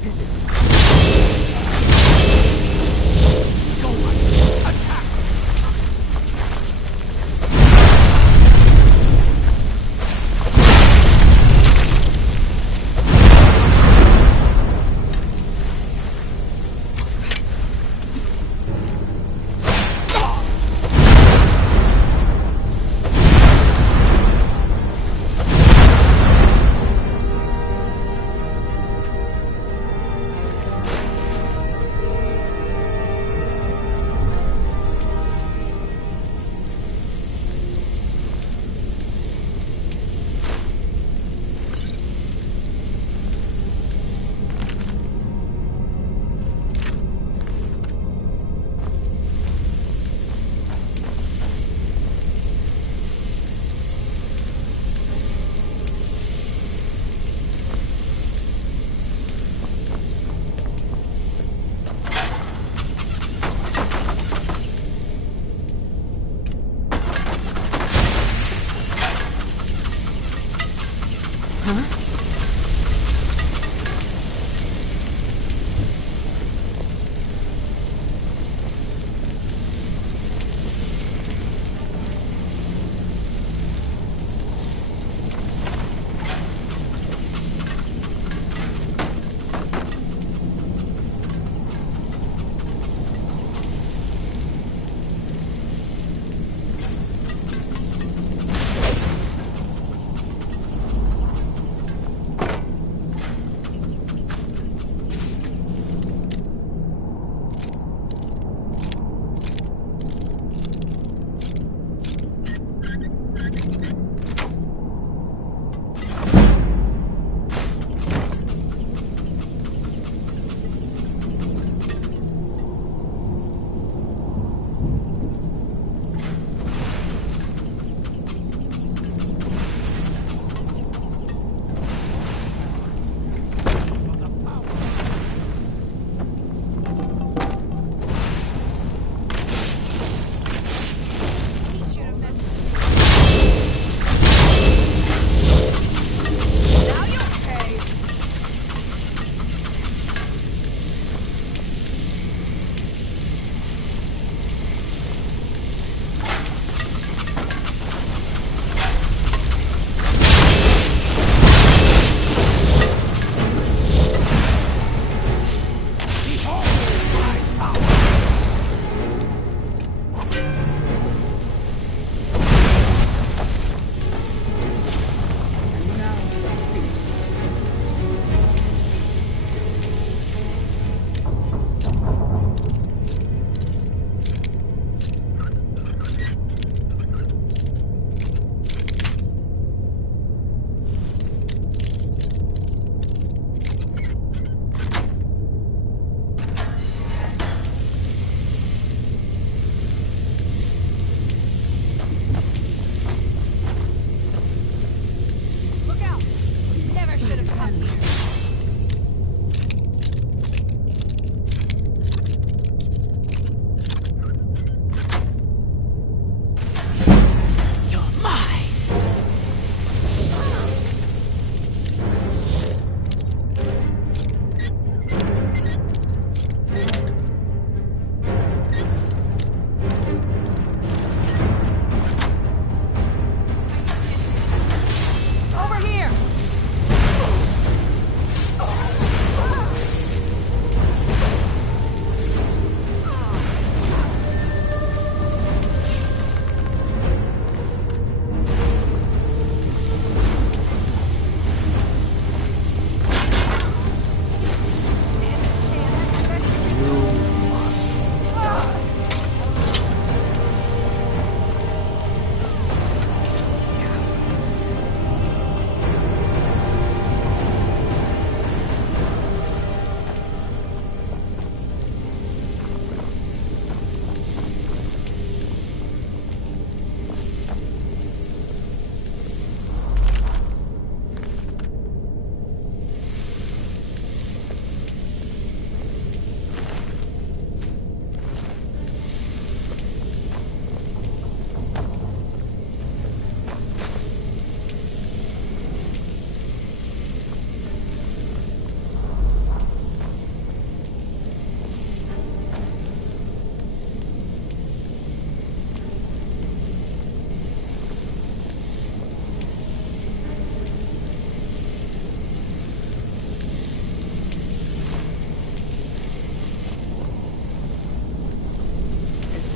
What is it? Go on. Attack!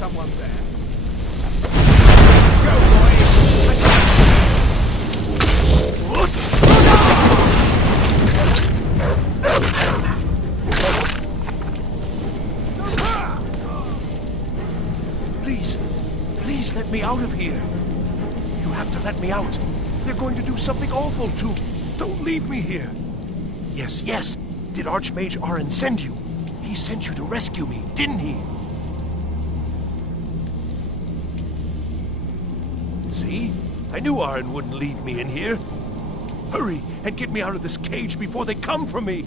someone there. Go, boys! Please, please let me out of here. You have to let me out. They're going to do something awful to... Don't leave me here. Yes, yes. Did Archmage Arin send you? He sent you to rescue me, didn't he? See? I knew Arin wouldn't leave me in here. Hurry and get me out of this cage before they come for me.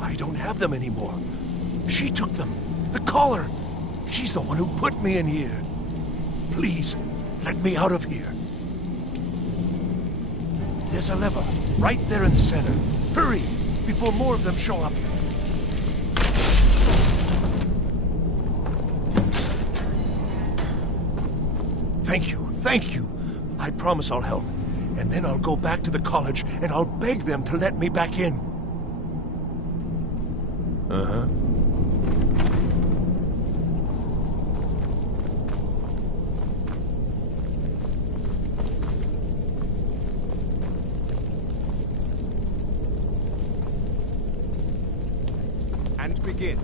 I don't have them anymore. She took them. The collar. She's the one who put me in here. Please, let me out of here. There's a lever right there in the center. Hurry, before more of them show up. Thank you, thank you. I promise I'll help. And then I'll go back to the college and I'll beg them to let me back in. Uh-huh. And begin.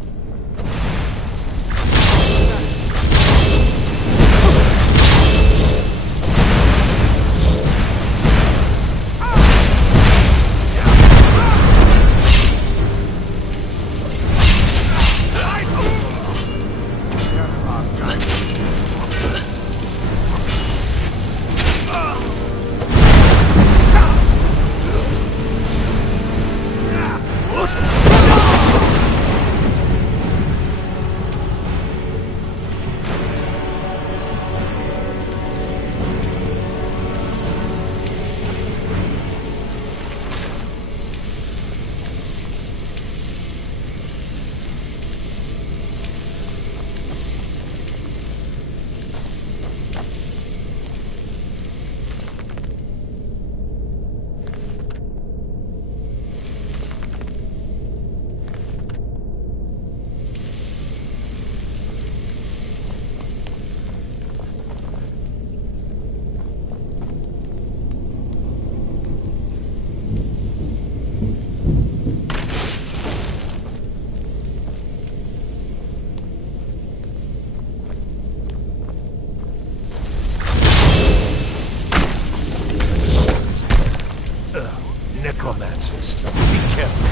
Necromancers. Be careful.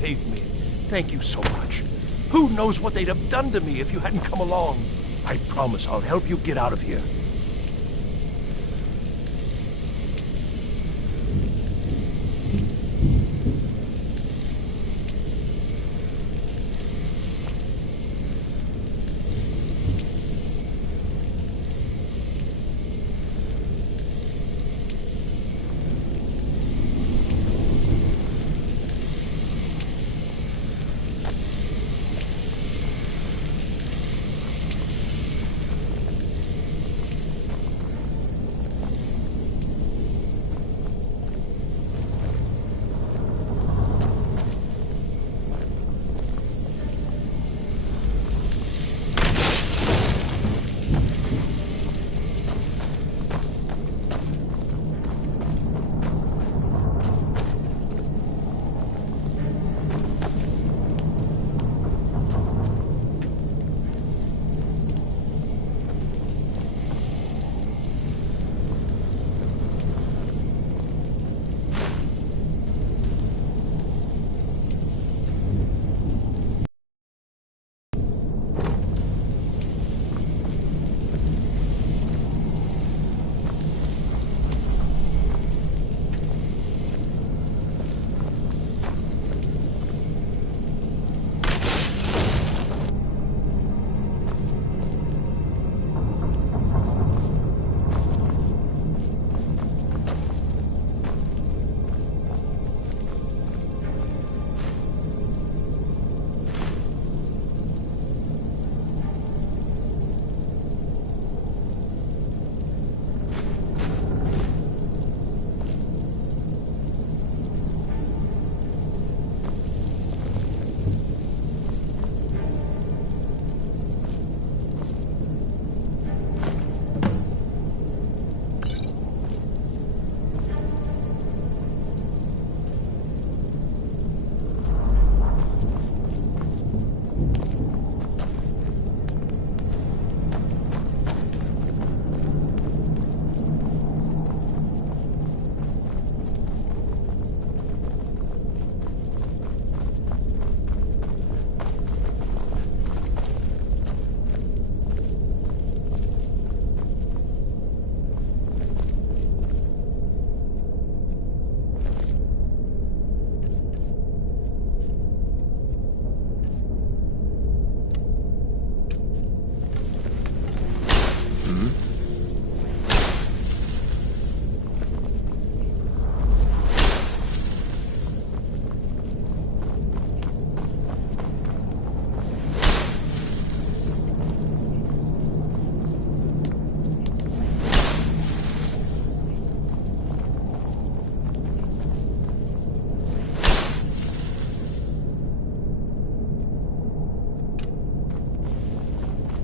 saved me. Thank you so much. Who knows what they'd have done to me if you hadn't come along? I promise I'll help you get out of here.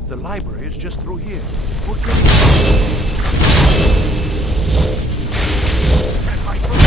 The library is just through here. We're getting... Can't hide from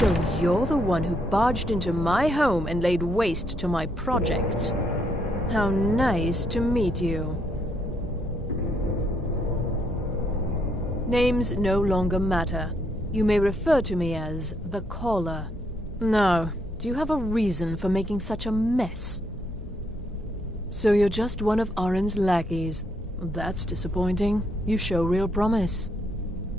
So you're the one who barged into my home and laid waste to my projects. How nice to meet you. Names no longer matter. You may refer to me as the Caller. Now, do you have a reason for making such a mess? So you're just one of Arin's lackeys. That's disappointing. You show real promise.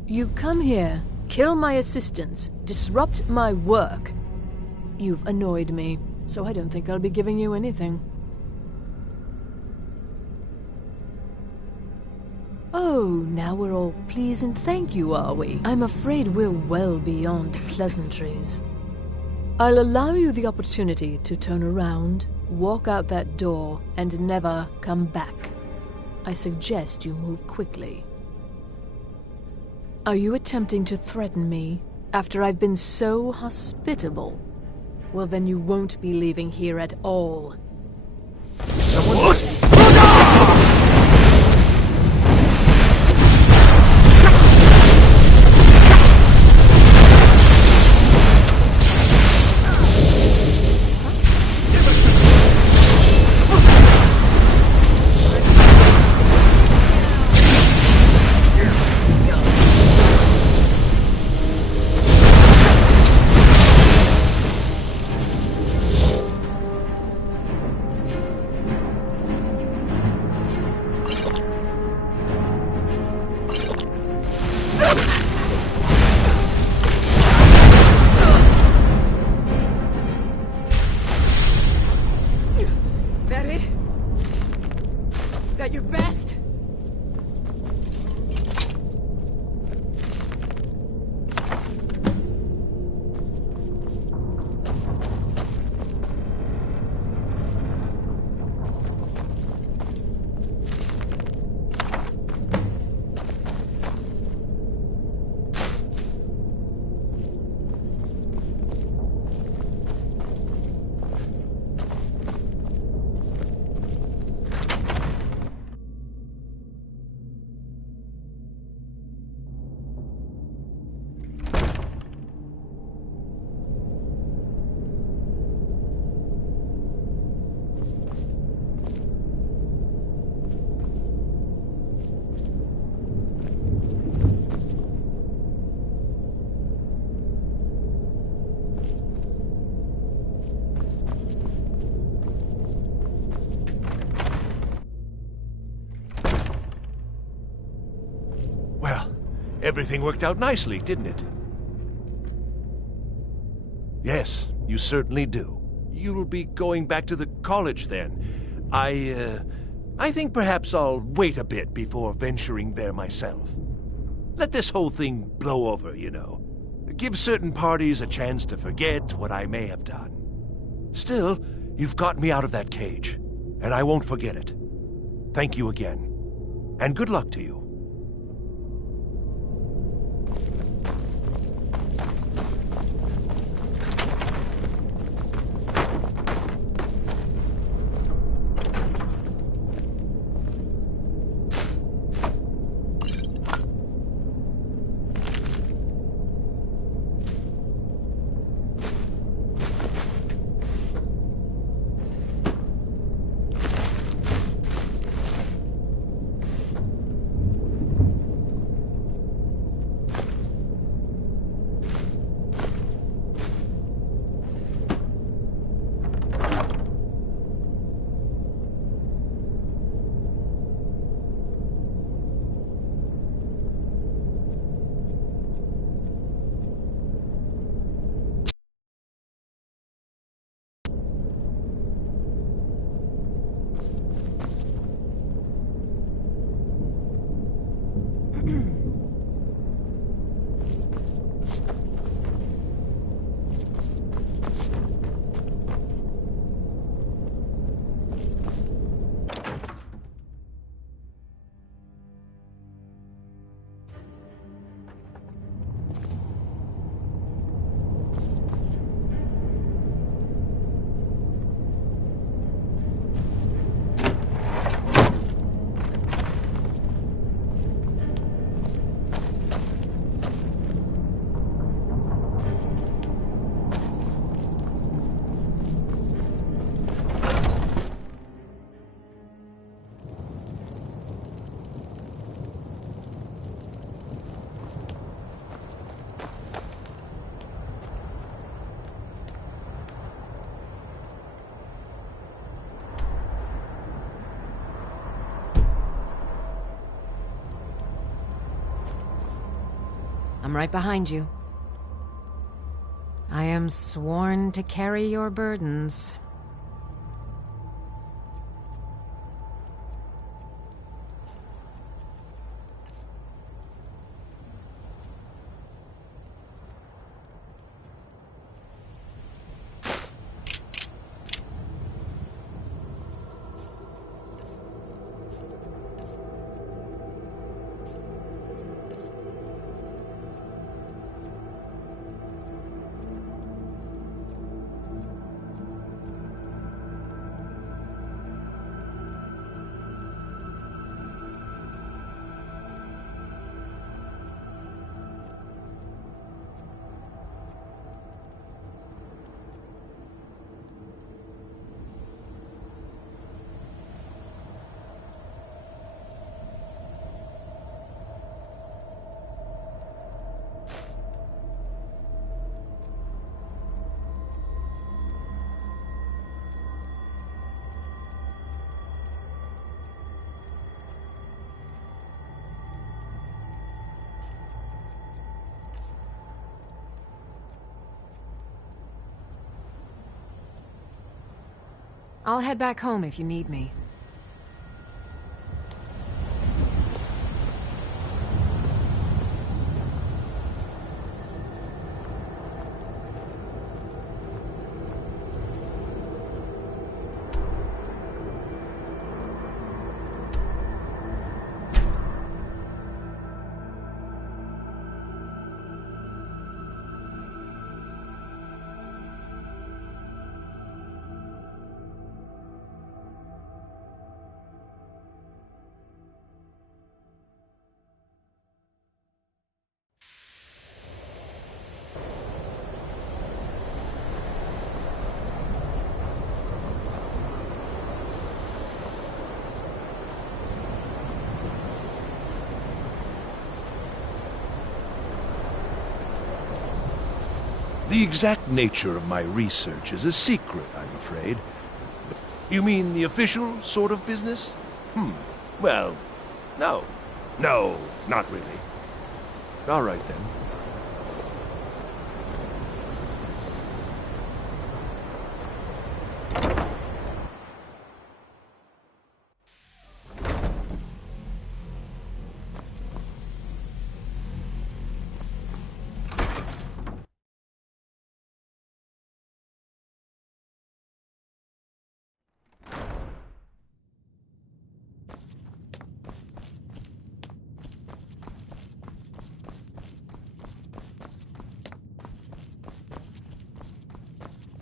You come here, kill my assistants, disrupt my work. You've annoyed me, so I don't think I'll be giving you anything. Oh, now we're all please and thank you, are we? I'm afraid we're well beyond pleasantries. I'll allow you the opportunity to turn around, walk out that door, and never come back. I suggest you move quickly. Are you attempting to threaten me after I've been so hospitable? Well, then you won't be leaving here at all. Your best? Everything worked out nicely, didn't it? Yes, you certainly do. You'll be going back to the college then. I think perhaps I'll wait a bit before venturing there myself. Let this whole thing blow over, you know. Give certain parties a chance to forget what I may have done. Still, you've got me out of that cage, and I won't forget it. Thank you again, and good luck to you. I'm right behind you. I am sworn to carry your burdens. I'll head back home if you need me. The exact nature of my research is a secret, I'm afraid. You mean the official sort of business? Well, no. No, not really. All right, then.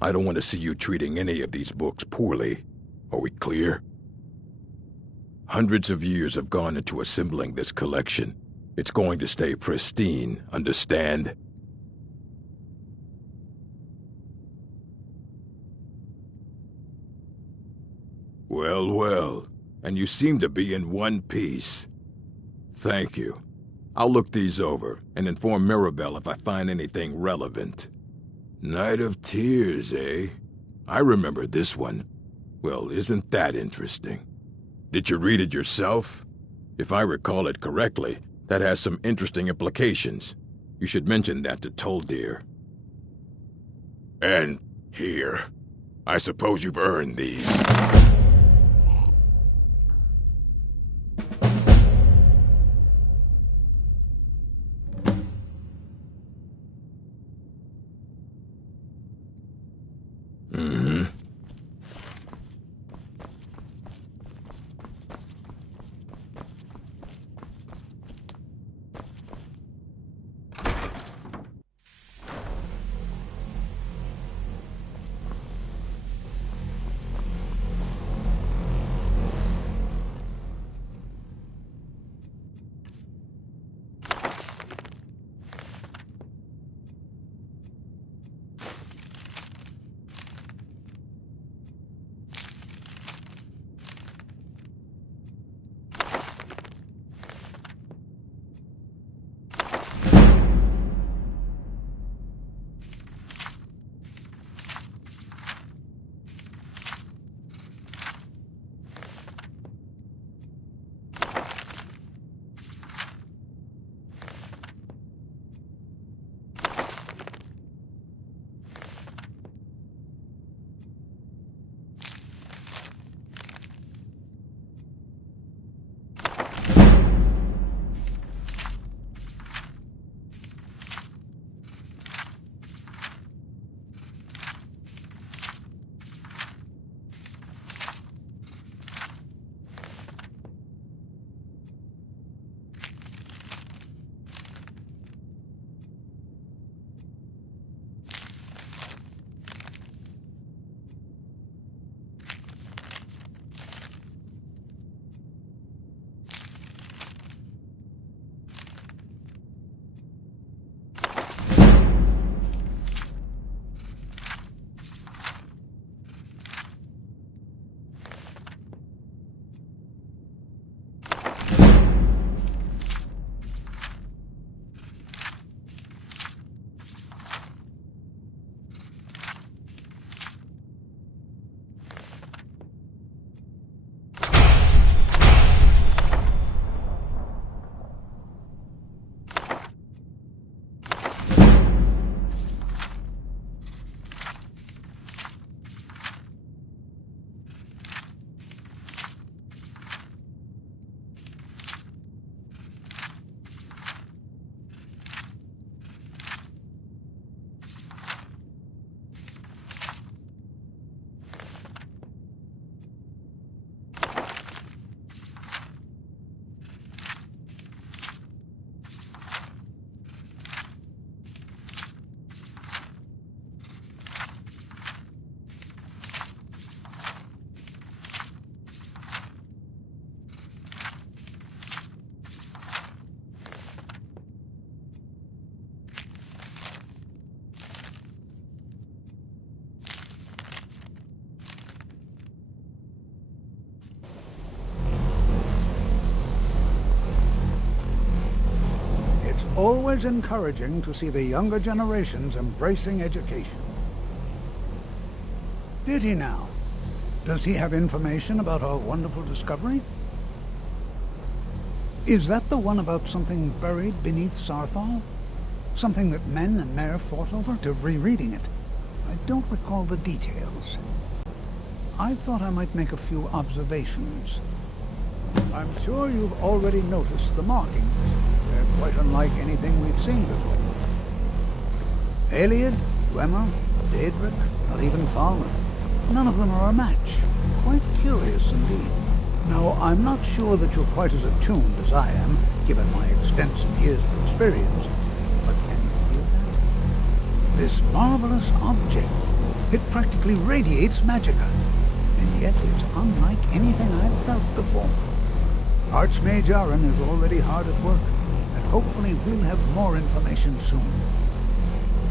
I don't want to see you treating any of these books poorly. Are we clear? Hundreds of years have gone into assembling this collection. It's going to stay pristine, understand? Well, well. And you seem to be in one piece. Thank you. I'll look these over and inform Mirabelle if I find anything relevant. Night of Tears, eh? I remember this one. Well, isn't that interesting? Did you read it yourself? If I recall it correctly, that has some interesting implications. You should mention that to Toldir. And here. I suppose you've earned these. always encouraging to see the younger generations embracing education. Did he now? Does he have information about our wonderful discovery? Is that the one about something buried beneath Sarthal? Something that Men and Mare fought over? To rereading it, I don't recall the details. I thought I might make a few observations. I'm sure you've already noticed the markings. They're quite unlike anything we've seen before. Aliad, Dwemer, Daedric, not even Falmer. None of them are a match. Quite curious indeed. Now, I'm not sure that you're quite as attuned as I am, given my extensive years of experience, but can you feel that? This marvelous object, it practically radiates magicka, and yet it's unlike anything I've felt before. Archmage Aaron is already hard at work, and hopefully we'll have more information soon.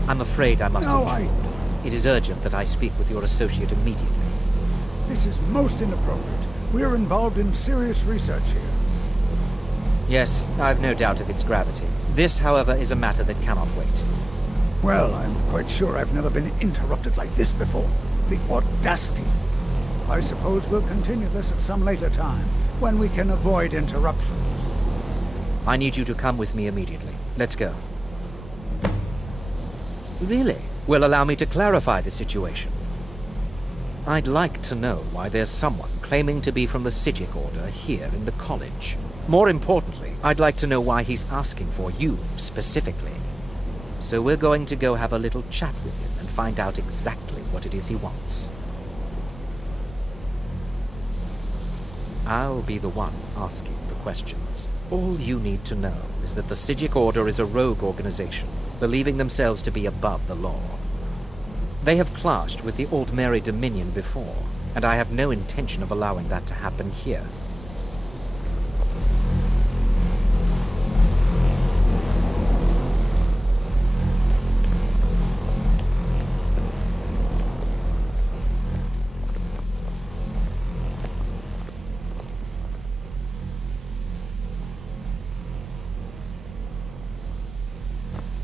I'm afraid I must No, intrude. It is urgent that I speak with your associate immediately. This is most inappropriate. We're involved in serious research here. Yes, I've no doubt of its gravity. This, however, is a matter that cannot wait. Well, I'm quite sure I've never been interrupted like this before. The audacity. I suppose we'll continue this at some later time, when we can avoid interruptions. I need you to come with me immediately. Let's go. Really? Well, allow me to clarify the situation. I'd like to know why there's someone claiming to be from the Psijic Order here in the college. More importantly, I'd like to know why he's asking for you, specifically. So we're going to go have a little chat with him and find out exactly what it is he wants. I'll be the one asking the questions. All you need to know is that the Psijic Order is a rogue organization, believing themselves to be above the law. They have clashed with the Aldmeri Dominion before, and I have no intention of allowing that to happen here.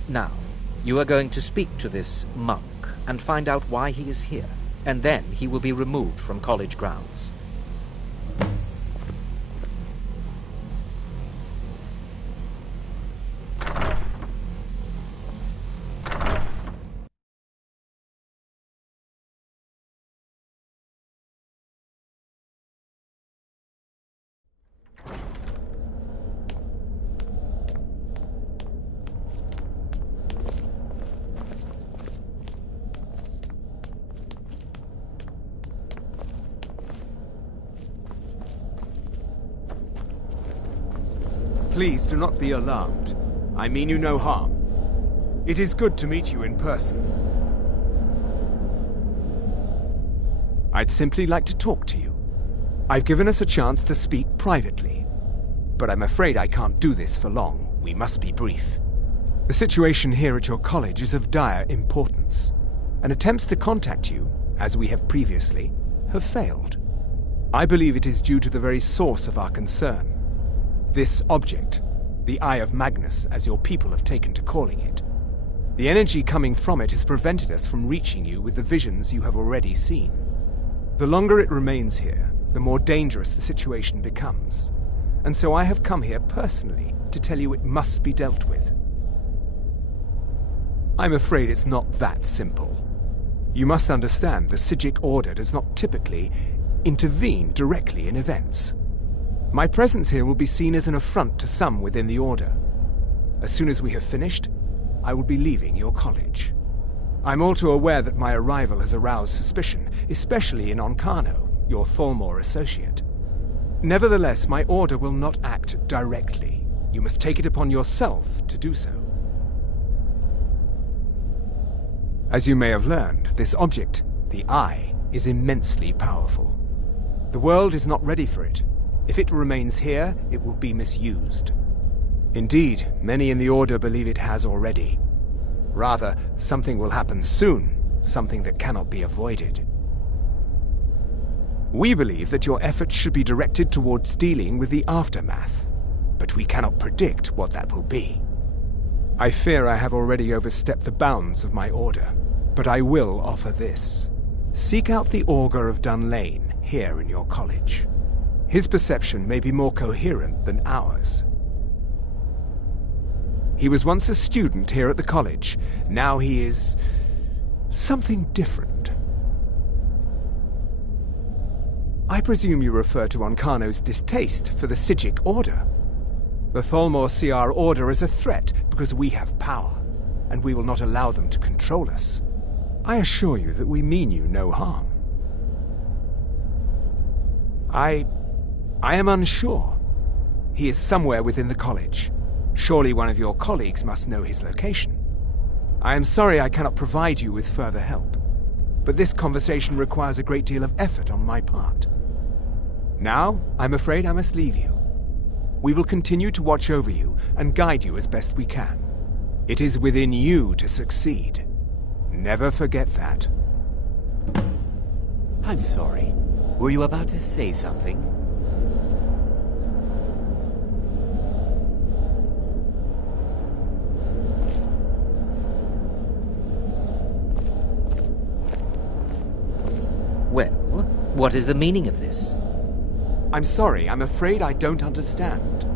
Now, you are going to speak to this monk and find out why he is here, and then he will be removed from college grounds. Please do not be alarmed. I mean you no harm. It is good to meet you in person. I'd simply like to talk to you. I've given us a chance to speak privately, but I'm afraid I can't do this for long. We must be brief. The situation here at your college is of dire importance, and attempts to contact you, as we have previously, have failed. I believe it is due to the very source of our concern. This object, the Eye of Magnus, as your people have taken to calling it. The energy coming from it has prevented us from reaching you with the visions you have already seen. The longer it remains here, the more dangerous the situation becomes. And so I have come here personally to tell you it must be dealt with. I'm afraid it's not that simple. You must understand the Psijic Order does not typically intervene directly in events. My presence here will be seen as an affront to some within the Order. As soon as we have finished, I will be leaving your college. I'm all too aware that my arrival has aroused suspicion, especially in Onkano, your Thalmor associate. Nevertheless, my Order will not act directly. You must take it upon yourself to do so. As you may have learned, this object, the Eye, is immensely powerful. The world is not ready for it. If it remains here, it will be misused. Indeed, many in the Order believe it has already. Rather, something will happen soon, something that cannot be avoided. We believe that your efforts should be directed towards dealing with the aftermath, but we cannot predict what that will be. I fear I have already overstepped the bounds of my order, but I will offer this. Seek out the Augur of Dunlane here in your college. His perception may be more coherent than ours. He was once a student here at the college. Now he is something different. I presume you refer to Onkano's distaste for the Sijic Order. The Thalmor see our order as a threat because we have power, and we will not allow them to control us. I assure you that we mean you no harm. I am unsure. He is somewhere within the college. Surely one of your colleagues must know his location. I am sorry I cannot provide you with further help, but this conversation requires a great deal of effort on my part. Now, I'm afraid I must leave you. We will continue to watch over you and guide you as best we can. It is within you to succeed. Never forget that. I'm sorry. Were you about to say something? Well, what is the meaning of this? I'm sorry, I'm afraid I don't understand.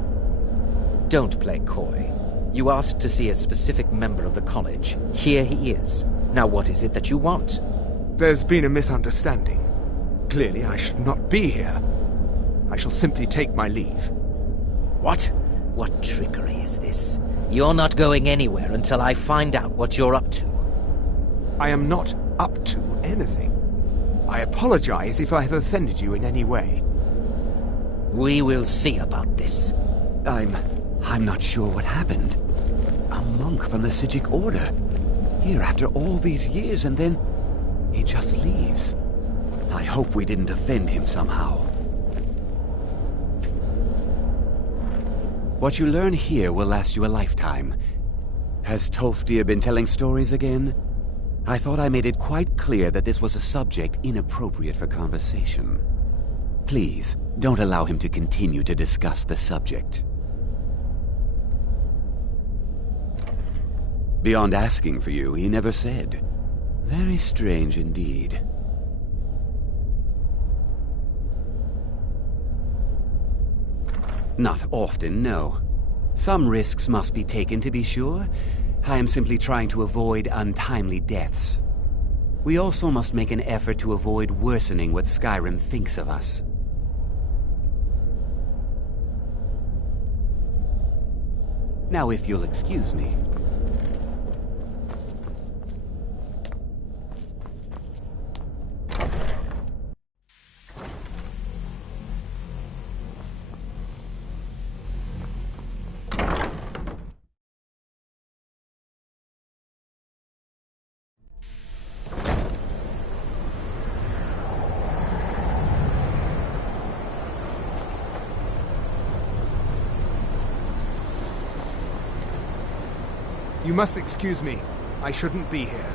Don't play coy. You asked to see a specific member of the college. Here he is. Now what is it that you want? There's been a misunderstanding. Clearly I should not be here. I shall simply take my leave. What? What trickery is this? You're not going anywhere until I find out what you're up to. I am not up to anything. I apologize if I have offended you in any way. We will see about this. I'm not sure what happened. A monk from the Sijic Order. Here after all these years, and then he just leaves. I hope we didn't offend him somehow. What you learn here will last you a lifetime. Has Tolfdir been telling stories again? I thought I made it quite clear that this was a subject inappropriate for conversation. Please, don't allow him to continue to discuss the subject. Beyond asking for you, he never said. Very strange indeed. Not often, no. Some risks must be taken to be sure. I am simply trying to avoid untimely deaths. We also must make an effort to avoid worsening what Skyrim thinks of us. Now, if you'll excuse me. You must excuse me. I shouldn't be here.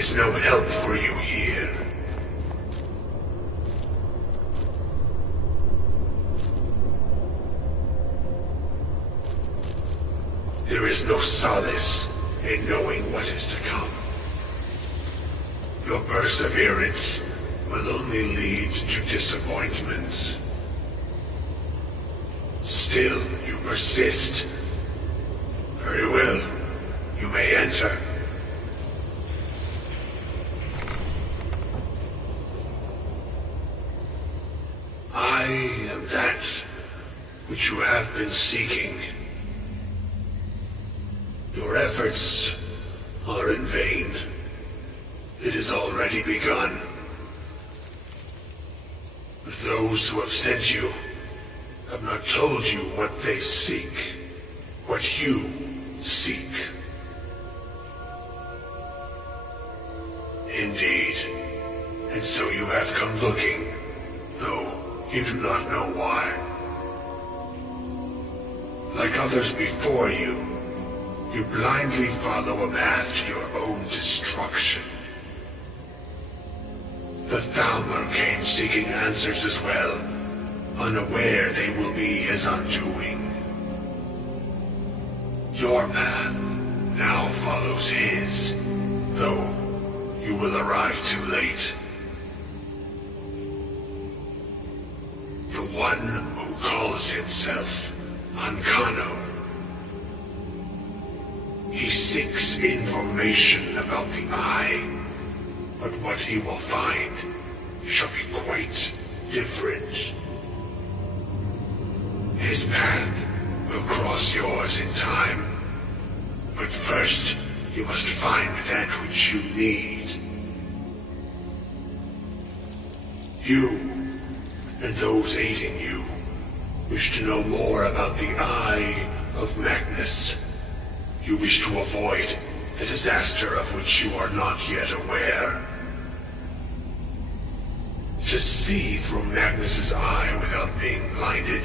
is no help for you here. There is no solace in knowing what is to come. Your perseverance will only lead to disappointment. Still, you persist. Very well. You may enter. I am that which you have been seeking. Your efforts are in vain. It has already begun. But those who have sent you have not told you what they seek, what you seek. Indeed. And so you have come looking, though you do not know why. Like others before you, you blindly follow a path to your own destruction. The Thalmor came seeking answers as well, unaware they will be his undoing. Your path now follows his, though you will arrive too late. The one who calls himself Ankano. He seeks information about the Eye, but what he will find shall be quite different. His path will cross yours in time, but first you must find that which you need. You, and those aiding you, wish to know more about the Eye of Magnus. You wish to avoid the disaster of which you are not yet aware. To see through Magnus's eye without being blinded,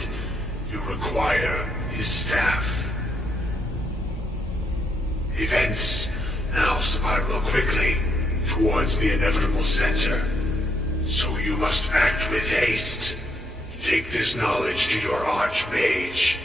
you require his staff. Events now spiral quickly towards the inevitable center, so you must act with haste. Take this knowledge to your Archmage.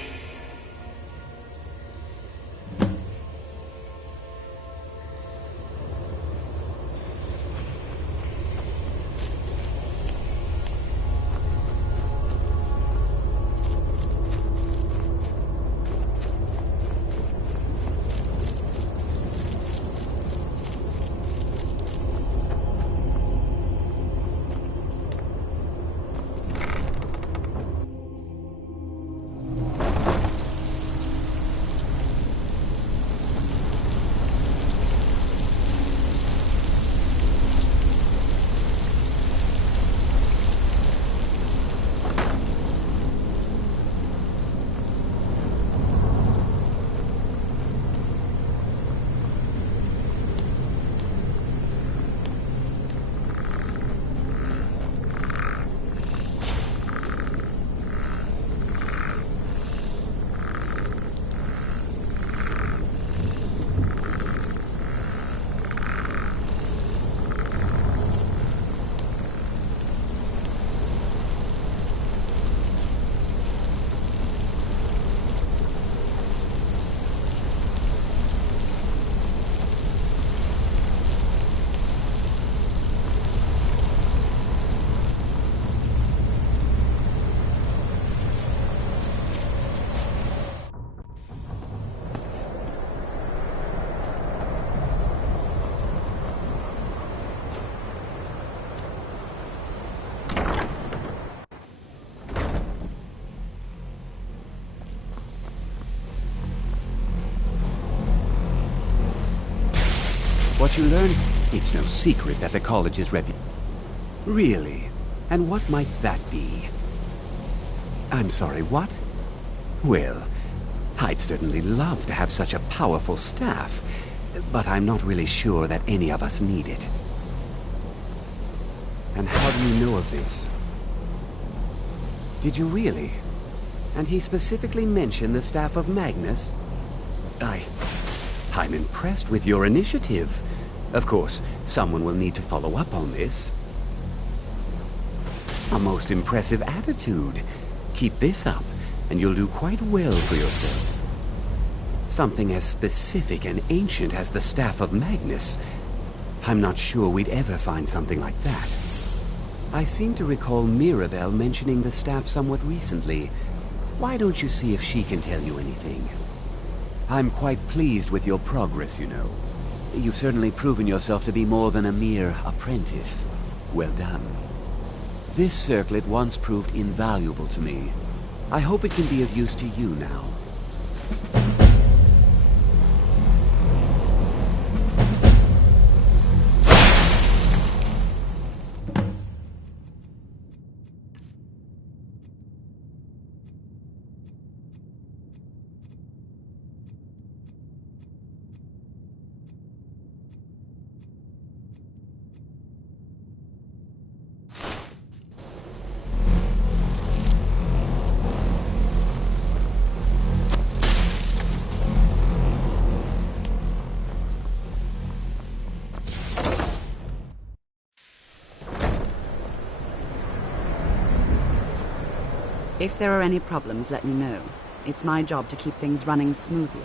What you learn? It's no secret that the college's Really? And what might that be? I'm sorry, what? Well, I'd certainly love to have such a powerful staff, but I'm not really sure that any of us need it. And how do you know of this? Did you really? And he specifically mentioned the staff of Magnus? I'm impressed with your initiative. Of course, someone will need to follow up on this. A most impressive attitude. Keep this up, and you'll do quite well for yourself. Something as specific and ancient as the Staff of Magnus. I'm not sure we'd ever find something like that. I seem to recall Mirabelle mentioning the staff somewhat recently. Why don't you see if she can tell you anything? I'm quite pleased with your progress, you know. You've certainly proven yourself to be more than a mere apprentice. Well done. This circlet once proved invaluable to me. I hope it can be of use to you now. If there are any problems, let me know. It's my job to keep things running smoothly.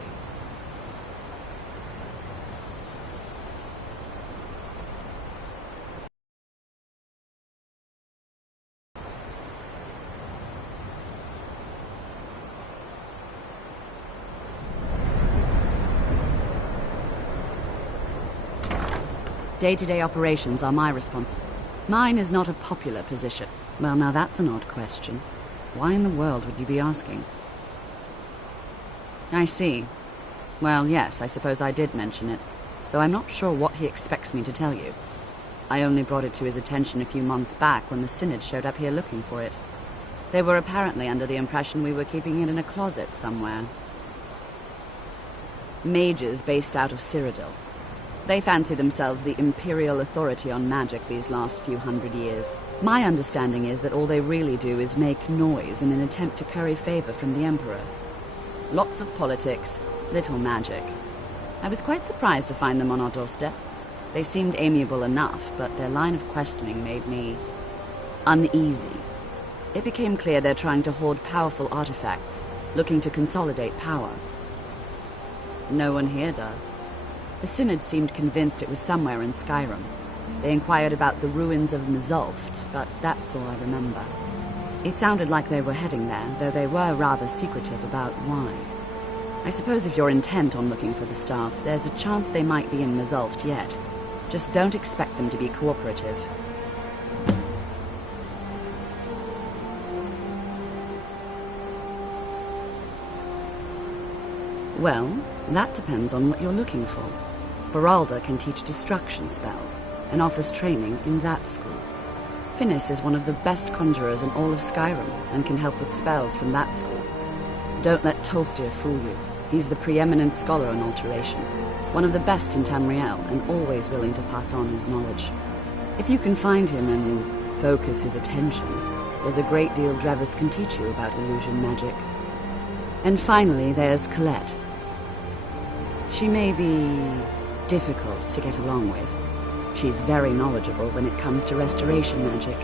Day-to-day operations are my responsibility. Mine is not a popular position. Well, now that's an odd question. Why in the world would you be asking? I see. Well, yes, I suppose I did mention it, though I'm not sure what he expects me to tell you. I only brought it to his attention a few months back when the Synod showed up here looking for it. They were apparently under the impression we were keeping it in a closet somewhere. Mages based out of Cyrodiil. They fancy themselves the imperial authority on magic these last few hundred years. My understanding is that all they really do is make noise in an attempt to curry favor from the Emperor. Lots of politics, little magic. I was quite surprised to find them on our doorstep. They seemed amiable enough, but their line of questioning made me uneasy. It became clear they're trying to hoard powerful artifacts, looking to consolidate power. No one here does. The Synod seemed convinced it was somewhere in Skyrim. They inquired about the ruins of Mzulft, but that's all I remember. It sounded like they were heading there, though they were rather secretive about why. I suppose if you're intent on looking for the staff, there's a chance they might be in Mzulft yet. Just don't expect them to be cooperative. Well, that depends on what you're looking for. Beralda can teach destruction spells, and offers training in that school. Finis is one of the best conjurers in all of Skyrim, and can help with spells from that school. Don't let Tolfdir fool you. He's the preeminent scholar on alteration, one of the best in Tamriel, and always willing to pass on his knowledge. If you can find him and focus his attention, there's a great deal Drevis can teach you about illusion magic. And finally, there's Colette. She may be difficult to get along with. She's very knowledgeable when it comes to restoration magic.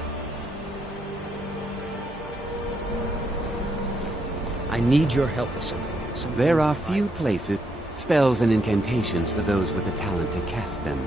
I need your help with something. There are few places, spells and incantations for those with the talent to cast them.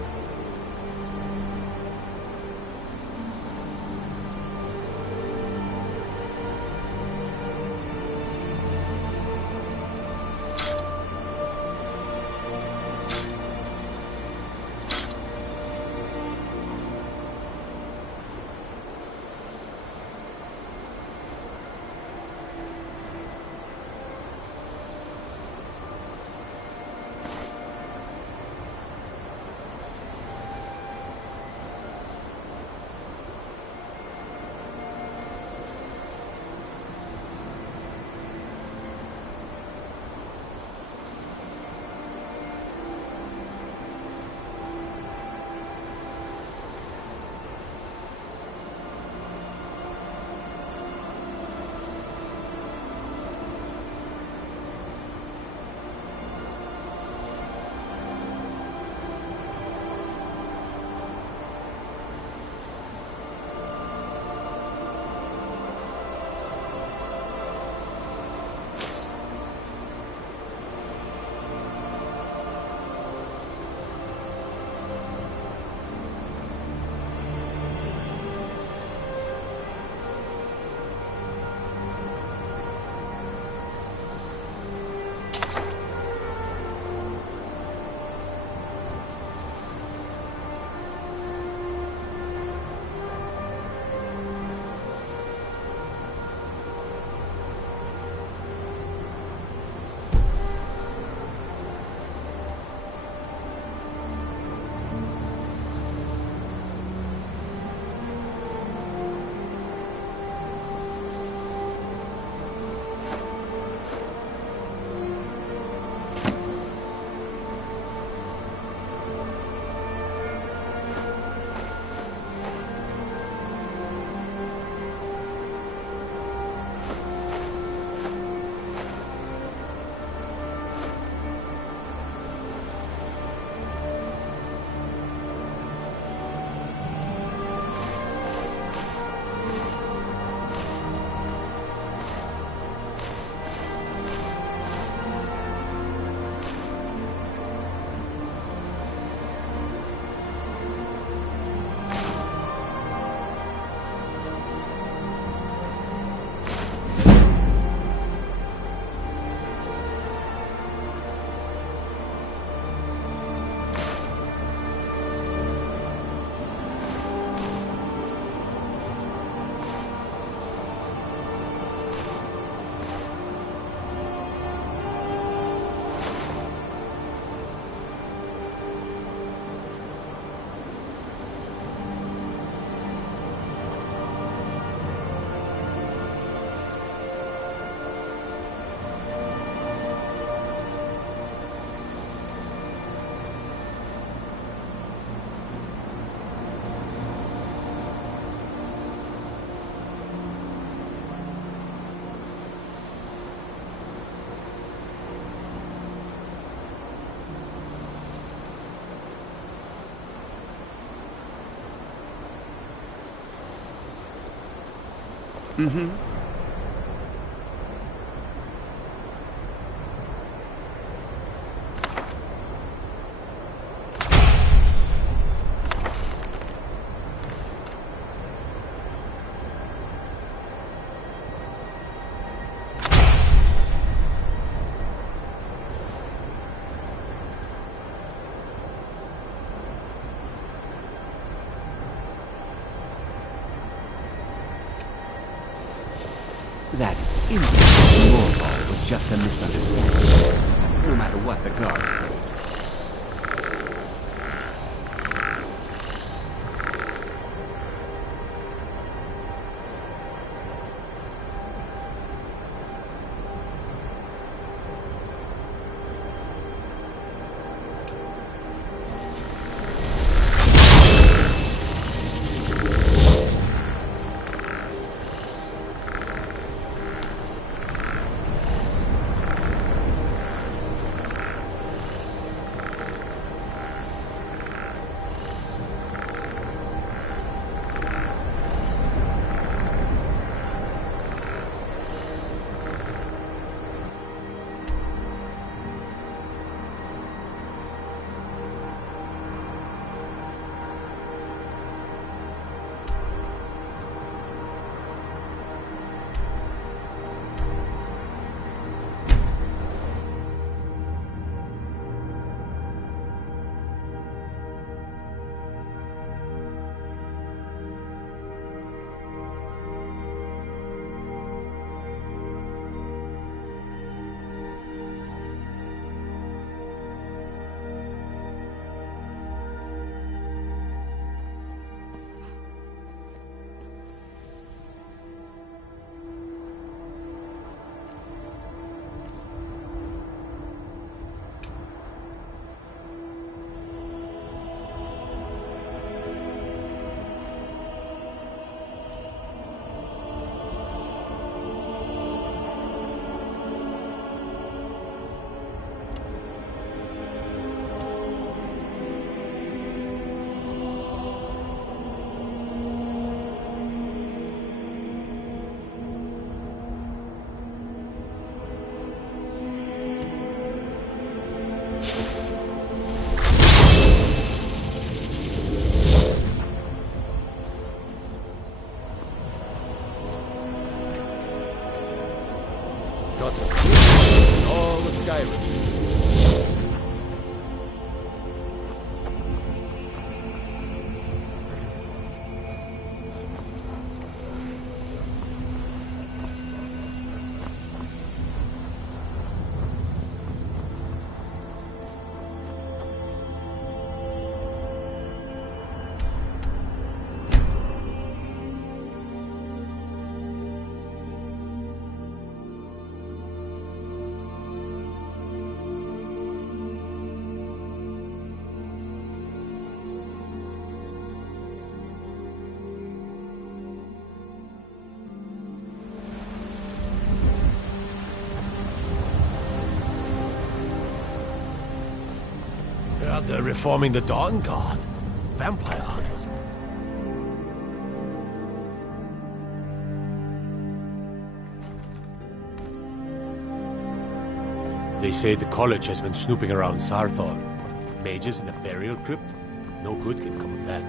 Mm-hmm. That instant Mortal was just a misunderstanding, no matter what the guards claimed. All of Skyrim. They're reforming the Dawn Guard. Vampire hunters. They say the college has been snooping around Sarthor. Mages in a burial crypt? No good can come of that.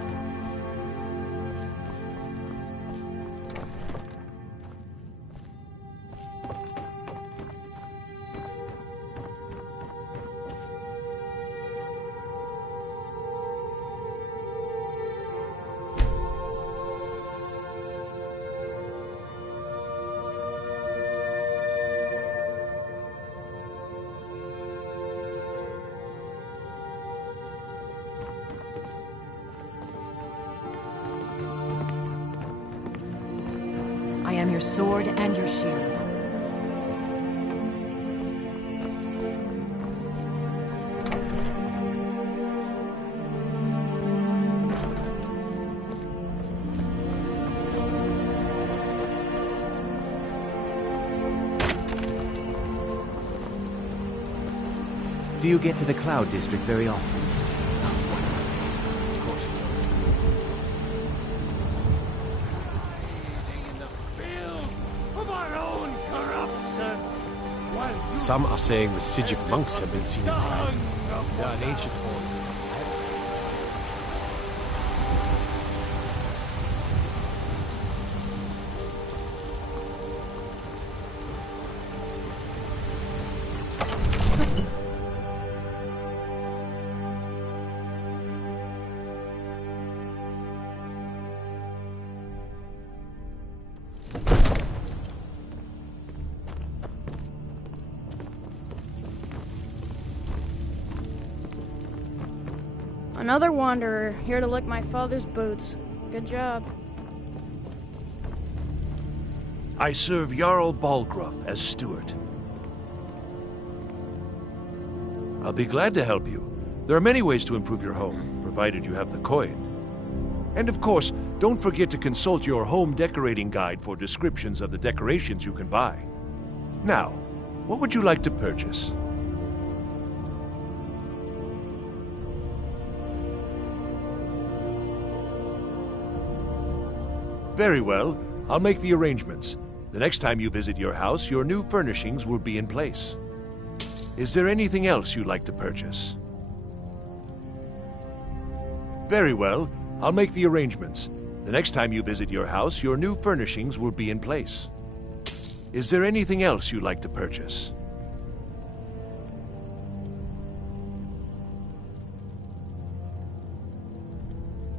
I am your sword and your shield. Do you get to the Cloud District very often? Some are saying the Sijic monks have been seen in Skyrim. They are an ancient order. Another wanderer, here to lick my father's boots. Good job. I serve Jarl Balgruff as steward. I'll be glad to help you. There are many ways to improve your home, provided you have the coin. And of course, don't forget to consult your home decorating guide for descriptions of the decorations you can buy. Now, what would you like to purchase? Very well. I'll make the arrangements. The next time you visit your house, your new furnishings will be in place. Is there anything else you'd like to purchase? Very well. I'll make the arrangements. The next time you visit your house, your new furnishings will be in place. Is there anything else you'd like to purchase?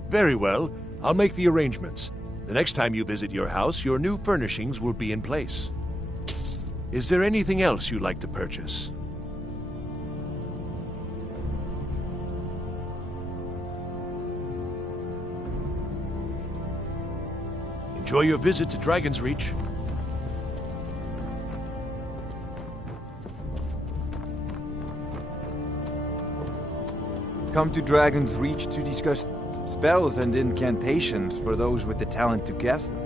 Very well. I'll make the arrangements. The next time you visit your house, your new furnishings will be in place. Is there anything else you'd like to purchase? Enjoy your visit to Dragon's Reach. Come to Dragon's Reach to discuss spells and incantations for those with the talent to cast them.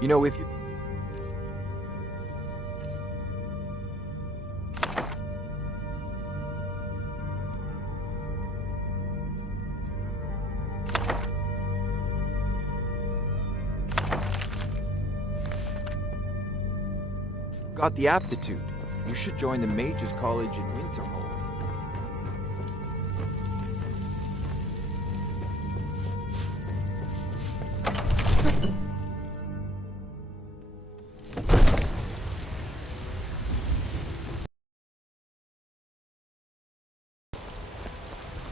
You know, if you... got the aptitude, you should join the Mages College in Winterhold.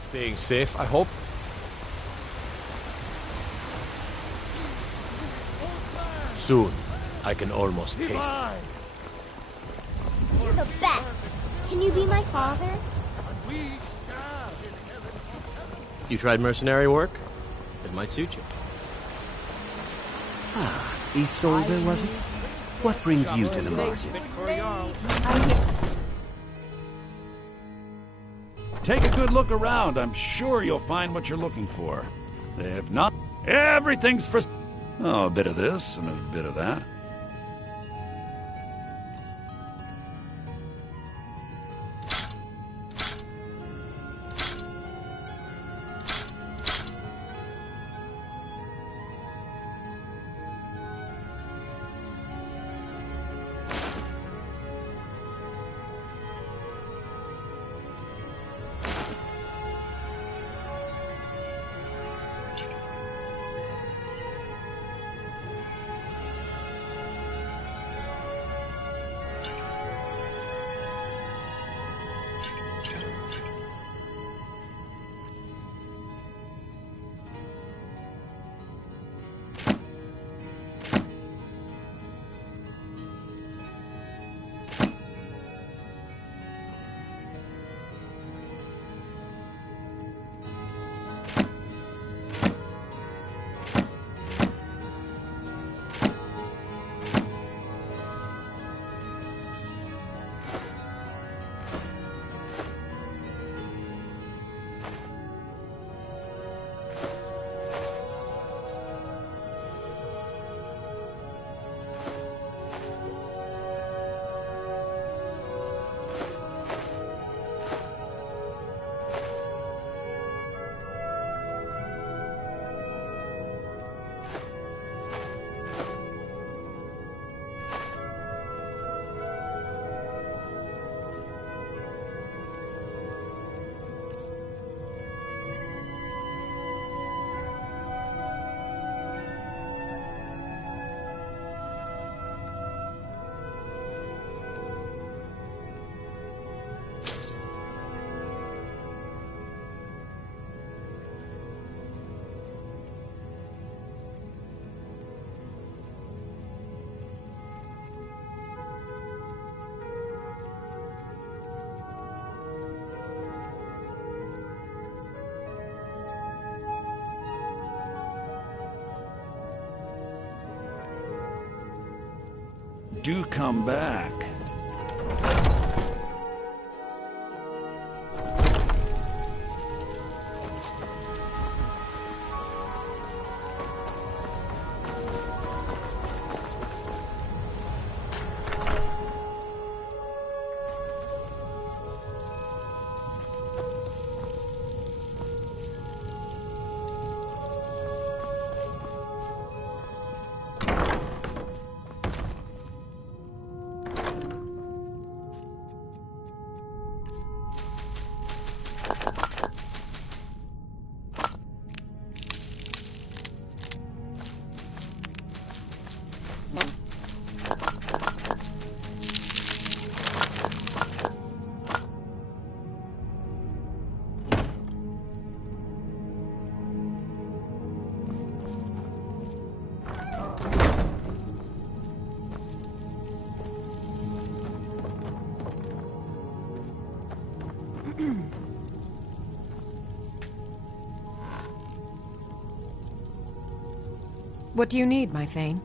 Staying safe, I hope. Soon, I can almost taste it. You're the best. Can you be my father? You tried mercenary work? It might suit you. Ah, Isolde, was it? What brings you to the market? Take a good look around. I'm sure you'll find what you're looking for. If not, everything's for... Oh, a bit of this and a bit of that. Do come back. What do you need, my Thane?